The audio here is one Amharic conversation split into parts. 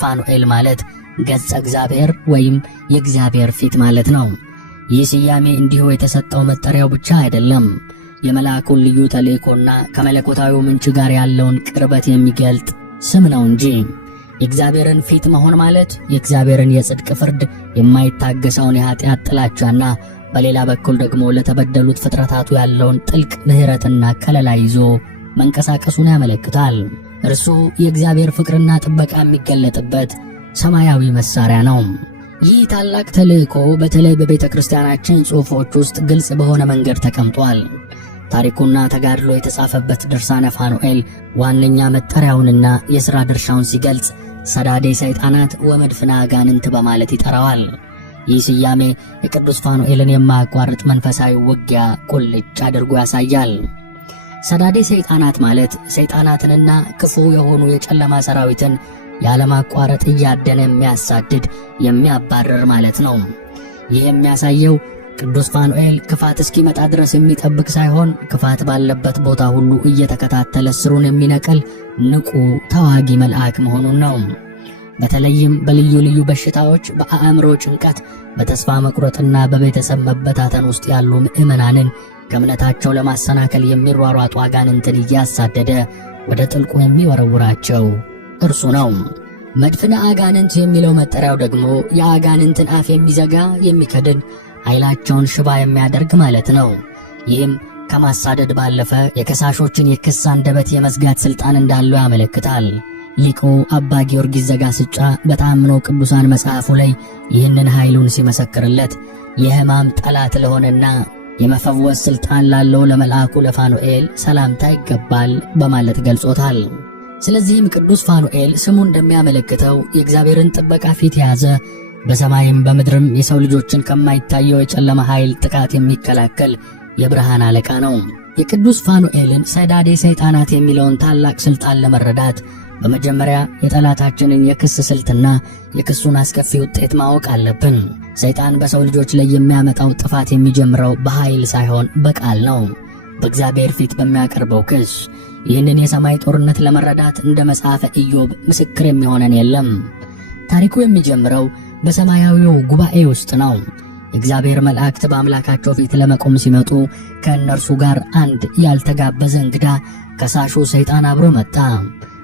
ፋኑኤል ማለት ገጸ እግዚአብሔር ወይም የእግዚአብሔር ፊት ማለት ነው። ይህ ስያሜ እንዲሁ የተሰጠው መጠሪያው ብቻ አይደለም፣ የመልአኩን ልዩ ተልእኮና ከመለኮታዊው ምንጭ ጋር ያለውን ቅርበት የሚገልጥ ስም ነው እንጂ። የእግዚአብሔርን ፊት መሆን ማለት የእግዚአብሔርን የጽድቅ ፍርድ፣ የማይታገሰውን የኃጢአት ጥላቻና በሌላ በኩል ደግሞ ለተበደሉት ፍጥረታቱ ያለውን ጥልቅ ምሕረትና ከለላ ይዞ መንቀሳቀሱን ያመለክታል። እርሱ የእግዚአብሔር ፍቅርና ጥበቃ የሚገለጥበት ሰማያዊ መሳሪያ ነው። ይህ ታላቅ ተልእኮ በተለይ በቤተ ክርስቲያናችን ጽሑፎች ውስጥ ግልጽ በሆነ መንገድ ተቀምጧል። ታሪኩና ተጋድሎ የተጻፈበት ድርሳነ ፋኑኤል ዋነኛ መጠሪያውንና የሥራ ድርሻውን ሲገልጽ ሰዳዴ ሰይጣናት ወመድፍነ አጋንንት በማለት ይጠራዋል። ይህ ስያሜ የቅዱስ ፋኑኤልን የማያቋርጥ መንፈሳዊ ውጊያ ቁልጭ አድርጎ ያሳያል። ሰዳዴ ሰይጣናት ማለት ሰይጣናትንና ክፉ የሆኑ የጨለማ ሰራዊትን ያለማቋረጥ እያደነ የሚያሳድድ የሚያባረር ማለት ነው። ይህ የሚያሳየው ቅዱስ ፋኑኤል ክፋት እስኪመጣ ድረስ የሚጠብቅ ሳይሆን ክፋት ባለበት ቦታ ሁሉ እየተከታተለ ስሩን የሚነቅል ንቁ ተዋጊ መልአክ መሆኑን ነው። በተለይም በልዩ ልዩ በሽታዎች፣ በአእምሮ ጭንቀት፣ በተስፋ መቁረጥና በቤተሰብ መበታተን ውስጥ ያሉ ምዕመናንን ከእምነታቸው ለማሰናከል የሚሯሯጡ አጋንንትን እያሳደደ ወደ ጥልቁ የሚወረውራቸው እርሱ ነው። መድፍነ አጋንንት የሚለው መጠሪያው ደግሞ የአጋንንትን አፍ የሚዘጋ የሚከድን፣ ኃይላቸውን ሽባ የሚያደርግ ማለት ነው። ይህም ከማሳደድ ባለፈ የከሳሾችን የክስ አንደበት የመዝጋት ሥልጣን እንዳለው ያመለክታል። ሊቁ አባ ጊዮርጊስ ዘጋስጫ በተአምኖ ቅዱሳን መጽሐፉ ላይ ይህንን ኃይሉን ሲመሰክርለት የሕማም ጠላት ለሆነና የመፈወስ ሥልጣን ላለው ለመልአኩ ለፋኑኤል ሰላምታ ይገባል በማለት ገልጾታል። ስለዚህም ቅዱስ ፋኑኤል ስሙ እንደሚያመለክተው የእግዚአብሔርን ጥበቃ ፊት የያዘ፣ በሰማይም በምድርም የሰው ልጆችን ከማይታየው የጨለማ ኃይል ጥቃት የሚከላከል የብርሃን አለቃ ነው። የቅዱስ ፋኑኤልን ሰዳዴ ሰይጣናት የሚለውን ታላቅ ሥልጣን ለመረዳት በመጀመሪያ የጠላታችንን የክስ ስልትና የክሱን አስከፊ ውጤት ማወቅ አለብን። ሰይጣን በሰው ልጆች ላይ የሚያመጣው ጥፋት የሚጀምረው በኃይል ሳይሆን በቃል ነው፣ በእግዚአብሔር ፊት በሚያቀርበው ክስ። ይህንን የሰማይ ጦርነት ለመረዳት እንደ መጽሐፈ ኢዮብ ምስክር የሚሆነን የለም። ታሪኩ የሚጀምረው በሰማያዊው ጉባኤ ውስጥ ነው። የእግዚአብሔር መላእክት በአምላካቸው ፊት ለመቆም ሲመጡ ከእነርሱ ጋር አንድ ያልተጋበዘ እንግዳ ከሳሹ ሰይጣን አብሮ መጣ።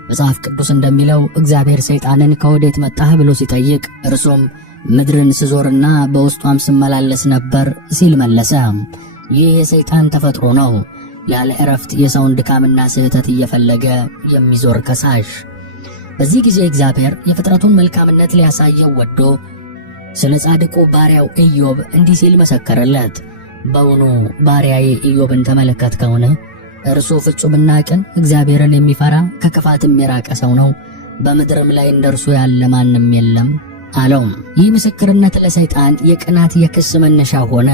መጽሐፍ ቅዱስ እንደሚለው እግዚአብሔር ሰይጣንን ከወዴት መጣህ ብሎ ሲጠይቅ እርሱም ምድርን ስዞርና በውስጧም ስመላለስ ነበር ሲል መለሰ። ይህ የሰይጣን ተፈጥሮ ነው፣ ያለ ዕረፍት የሰውን ድካምና ስህተት እየፈለገ የሚዞር ከሳሽ። በዚህ ጊዜ እግዚአብሔር የፍጥረቱን መልካምነት ሊያሳየው ወዶ ስለ ጻድቁ ባሪያው ኢዮብ እንዲህ ሲል መሰከረለት። በውኑ ባሪያዬ ኢዮብን ተመለከትከውን? እርሱ ፍጹምና ቅን፣ እግዚአብሔርን የሚፈራ ከክፋትም የራቀ ሰው ነው። በምድርም ላይ እንደርሱ ያለ ማንም የለም አለው። ይህ ምስክርነት ለሰይጣን የቅናት የክስ መነሻ ሆነ።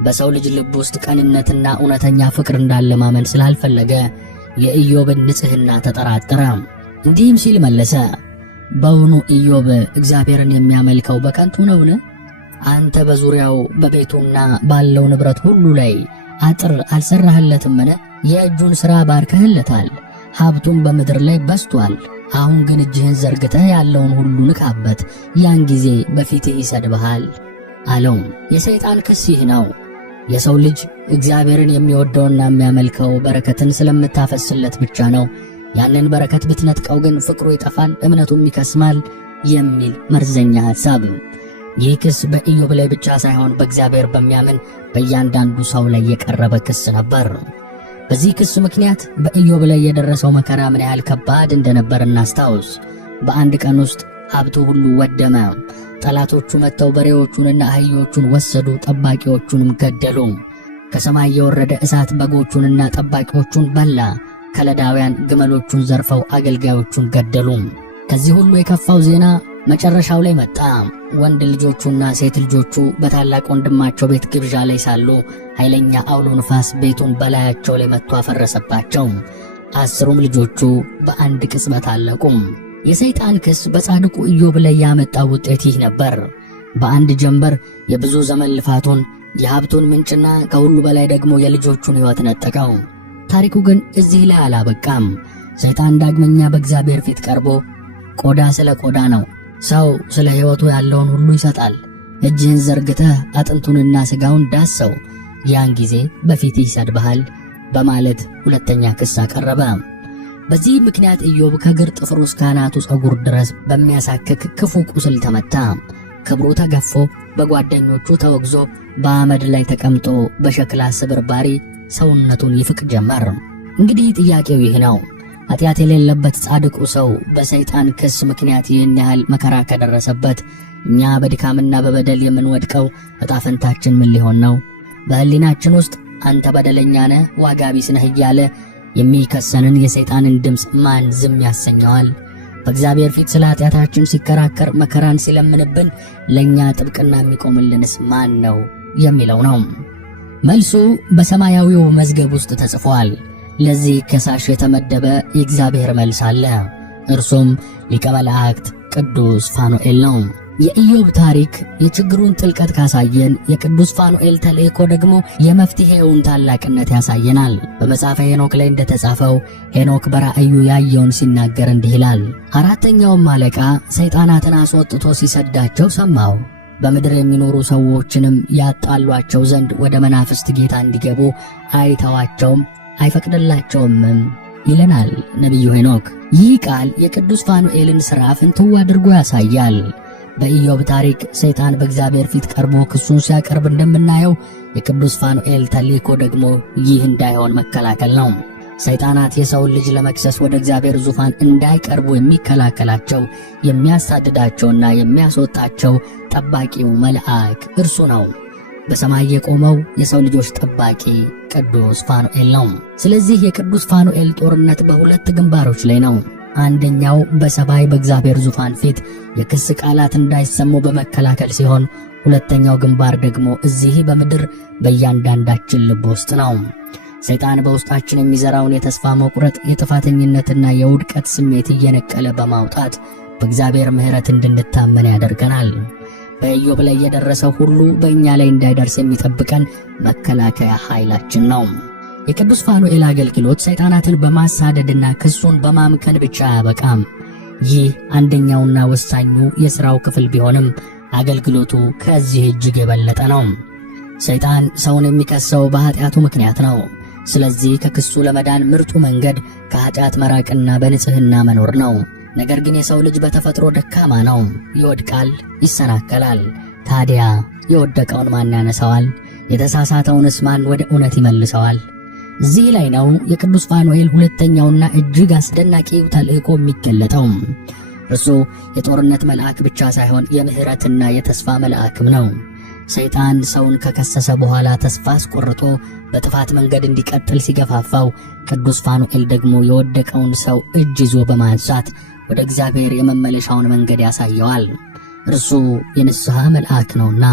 በሰው ልጅ ልብ ውስጥ ቀንነትና እውነተኛ ፍቅር እንዳለ ማመን ስላልፈለገ የኢዮብን ንጽሕና ተጠራጠረ። እንዲህም ሲል መለሰ፣ በውኑ ኢዮብ እግዚአብሔርን የሚያመልከው በከንቱ ነውን? አንተ በዙሪያው በቤቱና ባለው ንብረት ሁሉ ላይ አጥር አልሰራህለትምን? የእጁን ሥራ ባርከህለታል፣ ሀብቱም በምድር ላይ በስቷል። አሁን ግን እጅህን ዘርግተህ ያለውን ሁሉ ንካበት፣ ያን ጊዜ በፊትህ ይሰድብሃል አለው። የሰይጣን ክስ ይህ ነው። የሰው ልጅ እግዚአብሔርን የሚወደውና የሚያመልከው በረከትን ስለምታፈስለት ብቻ ነው። ያንን በረከት ብትነጥቀው ግን ፍቅሩ ይጠፋል፣ እምነቱም ይከስማል የሚል መርዘኛ ሐሳብ። ይህ ክስ በኢዮብ ላይ ብቻ ሳይሆን በእግዚአብሔር በሚያምን በእያንዳንዱ ሰው ላይ የቀረበ ክስ ነበር። በዚህ ክስ ምክንያት በኢዮብ ላይ የደረሰው መከራ ምን ያህል ከባድ እንደነበር እናስታውስ። በአንድ ቀን ውስጥ ሀብቱ ሁሉ ወደመ። ጠላቶቹ መጥተው በሬዎቹንና አህዮቹን ወሰዱ፣ ጠባቂዎቹንም ገደሉ። ከሰማይ የወረደ እሳት በጎቹንና ጠባቂዎቹን በላ። ከለዳውያን ግመሎቹን ዘርፈው አገልጋዮቹን ገደሉ። ከዚህ ሁሉ የከፋው ዜና መጨረሻው ላይ መጣ። ወንድ ልጆቹና ሴት ልጆቹ በታላቅ ወንድማቸው ቤት ግብዣ ላይ ሳሉ ኃይለኛ አውሎ ንፋስ ቤቱን በላያቸው ላይ መጥቶ አፈረሰባቸው። 10ሩም ልጆቹ በአንድ ቅጽበት አለቁ። የሰይጣን ክስ በጻድቁ ኢዮብ ላይ ያመጣው ውጤት ይህ ነበር። በአንድ ጀንበር የብዙ ዘመን ልፋቱን፣ የሀብቱን ምንጭና ከሁሉ በላይ ደግሞ የልጆቹን ሕይወት ነጠቀው። ታሪኩ ግን እዚህ ላይ አላበቃም። ሰይጣን ዳግመኛ በእግዚአብሔር ፊት ቀርቦ ቆዳ ስለ ቆዳ ነው። ሰው ስለ ሕይወቱ ያለውን ሁሉ ይሰጣል። እጅህን ዘርግተህ አጥንቱንና ሥጋውን ዳሰው፣ ያን ጊዜ በፊት ይሰድብሃል በማለት ሁለተኛ ክስ አቀረበ። በዚህ ምክንያት ኢዮብ ከእግር ጥፍሩ እስከ አናቱ ፀጉር ድረስ በሚያሳክክ ክፉ ቁስል ተመታ። ክብሩ ተገፎ በጓደኞቹ ተወግዞ በአመድ ላይ ተቀምጦ በሸክላ ስብርባሪ ሰውነቱን ይፍቅ ጀመር። እንግዲህ ጥያቄው ይህ ነው። ኃጢአት የሌለበት ጻድቁ ሰው በሰይጣን ክስ ምክንያት ይህን ያህል መከራ ከደረሰበት እኛ በድካምና በበደል የምንወድቀው ዕጣ ፈንታችን ምን ሊሆን ነው? በሕሊናችን ውስጥ አንተ በደለኛ ነህ፣ ዋጋ ቢስ ነህ እያለ የሚከሰንን የሰይጣንን ድምፅ ማን ዝም ያሰኘዋል? በእግዚአብሔር ፊት ስለ ኃጢአታችን ሲከራከር መከራን ሲለምንብን ለእኛ ጥብቅና የሚቆምልንስ ማን ነው የሚለው ነው። መልሱ በሰማያዊው መዝገብ ውስጥ ተጽፏል። ለዚህ ከሳሽ የተመደበ የእግዚአብሔር መልስ አለ። እርሱም ሊቀ መላእክት ቅዱስ ፋኑኤል ነው። የኢዮብ ታሪክ የችግሩን ጥልቀት ካሳየን፣ የቅዱስ ፋኑኤል ተልእኮ ደግሞ የመፍትሔውን ታላቅነት ያሳየናል። በመጽሐፈ ሄኖክ ላይ እንደተጻፈው ሄኖክ በራእዩ ያየውን ሲናገር እንዲህ ይላል። አራተኛውም አለቃ ሰይጣናትን አስወጥቶ ሲሰዳቸው ሰማሁ። በምድር የሚኖሩ ሰዎችንም ያጣሏቸው ዘንድ ወደ መናፍስት ጌታ እንዲገቡ አይተዋቸውም አይፈቅድላቸውምም ይለናል ነቢዩ ሄኖክ። ይህ ቃል የቅዱስ ፋኑኤልን ሥራ ፍንትው አድርጎ ያሳያል። በኢዮብ ታሪክ ሰይጣን በእግዚአብሔር ፊት ቀርቦ ክሱን ሲያቀርብ እንደምናየው የቅዱስ ፋኑኤል ተልእኮ ደግሞ ይህ እንዳይሆን መከላከል ነው። ሰይጣናት የሰውን ልጅ ለመክሰስ ወደ እግዚአብሔር ዙፋን እንዳይቀርቡ የሚከላከላቸው የሚያሳድዳቸውና የሚያስወጣቸው ጠባቂው መልአክ እርሱ ነው። በሰማይ የቆመው የሰው ልጆች ጠባቂ ቅዱስ ፋኑኤል ነው። ስለዚህ የቅዱስ ፋኑኤል ጦርነት በሁለት ግንባሮች ላይ ነው። አንደኛው በሰማይ በእግዚአብሔር ዙፋን ፊት የክስ ቃላት እንዳይሰሙ በመከላከል ሲሆን፣ ሁለተኛው ግንባር ደግሞ እዚህ በምድር በእያንዳንዳችን ልብ ውስጥ ነው። ሰይጣን በውስጣችን የሚዘራውን የተስፋ መቁረጥ፣ የጥፋተኝነትና የውድቀት ስሜት እየነቀለ በማውጣት በእግዚአብሔር ምሕረት እንድንታመን ያደርገናል። በኢዮብ ላይ የደረሰው ሁሉ በእኛ ላይ እንዳይደርስ የሚጠብቀን መከላከያ ኃይላችን ነው። የቅዱስ ፋኑኤል አገልግሎት ሰይጣናትን በማሳደድና ክሱን በማምከን ብቻ አያበቃም። ይህ አንደኛውና ወሳኙ የሥራው ክፍል ቢሆንም አገልግሎቱ ከዚህ እጅግ የበለጠ ነው። ሰይጣን ሰውን የሚከሰው በኃጢአቱ ምክንያት ነው። ስለዚህ ከክሱ ለመዳን ምርጡ መንገድ ከኃጢአት መራቅና በንጽሕና መኖር ነው። ነገር ግን የሰው ልጅ በተፈጥሮ ደካማ ነው፣ ይወድቃል፣ ይሰናከላል። ታዲያ የወደቀውን ማን ያነሳዋል? የተሳሳተውንስ ማን ወደ እውነት ይመልሰዋል? እዚህ ላይ ነው የቅዱስ ፋኑኤል ሁለተኛውና እጅግ አስደናቂው ተልእኮ የሚገለጠው። እርሱ የጦርነት መልአክ ብቻ ሳይሆን የምሕረትና የተስፋ መልአክም ነው። ሰይጣን ሰውን ከከሰሰ በኋላ ተስፋ አስቆርጦ በጥፋት መንገድ እንዲቀጥል ሲገፋፋው፣ ቅዱስ ፋኑኤል ደግሞ የወደቀውን ሰው እጅ ይዞ በማንሳት ወደ እግዚአብሔር የመመለሻውን መንገድ ያሳየዋል። እርሱ የንስሐ መልአክ ነውና።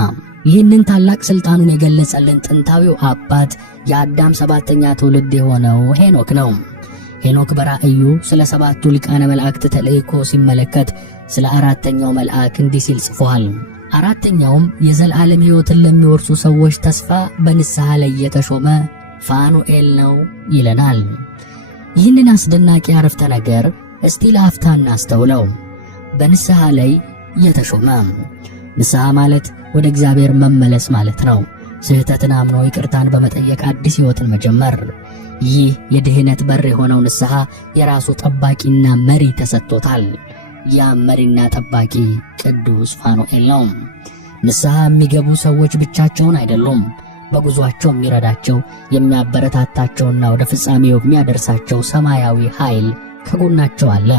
ይህንን ታላቅ ሥልጣኑን የገለጸልን ጥንታዊው አባት የአዳም ሰባተኛ ትውልድ የሆነው ሄኖክ ነው። ሄኖክ በራእዩ ስለ ሰባቱ ሊቃነ መላእክት ተልእኮ ሲመለከት ስለ አራተኛው መልአክ እንዲህ ሲል ጽፏል። አራተኛውም የዘላለም ሕይወትን ለሚወርሱ ሰዎች ተስፋ በንስሐ ላይ የተሾመ ፋኑኤል ነው ይለናል። ይህንን አስደናቂ አረፍተ ነገር እስቲ ለአፍታ እናስተውለው። በንስሐ ላይ የተሾመ። ንስሐ ማለት ወደ እግዚአብሔር መመለስ ማለት ነው። ስህተትን አምኖ ይቅርታን በመጠየቅ አዲስ ሕይወትን መጀመር። ይህ የድህነት በር የሆነው ንስሐ የራሱ ጠባቂና መሪ ተሰጥቶታል። ያም መሪና ጠባቂ ቅዱስ ፋኑኤል ነው። ንስሐ የሚገቡ ሰዎች ብቻቸውን አይደሉም። በጉዟቸው የሚረዳቸው የሚያበረታታቸውና ወደ ፍጻሜው የሚያደርሳቸው ሰማያዊ ኃይል ከጎናቸው አለ።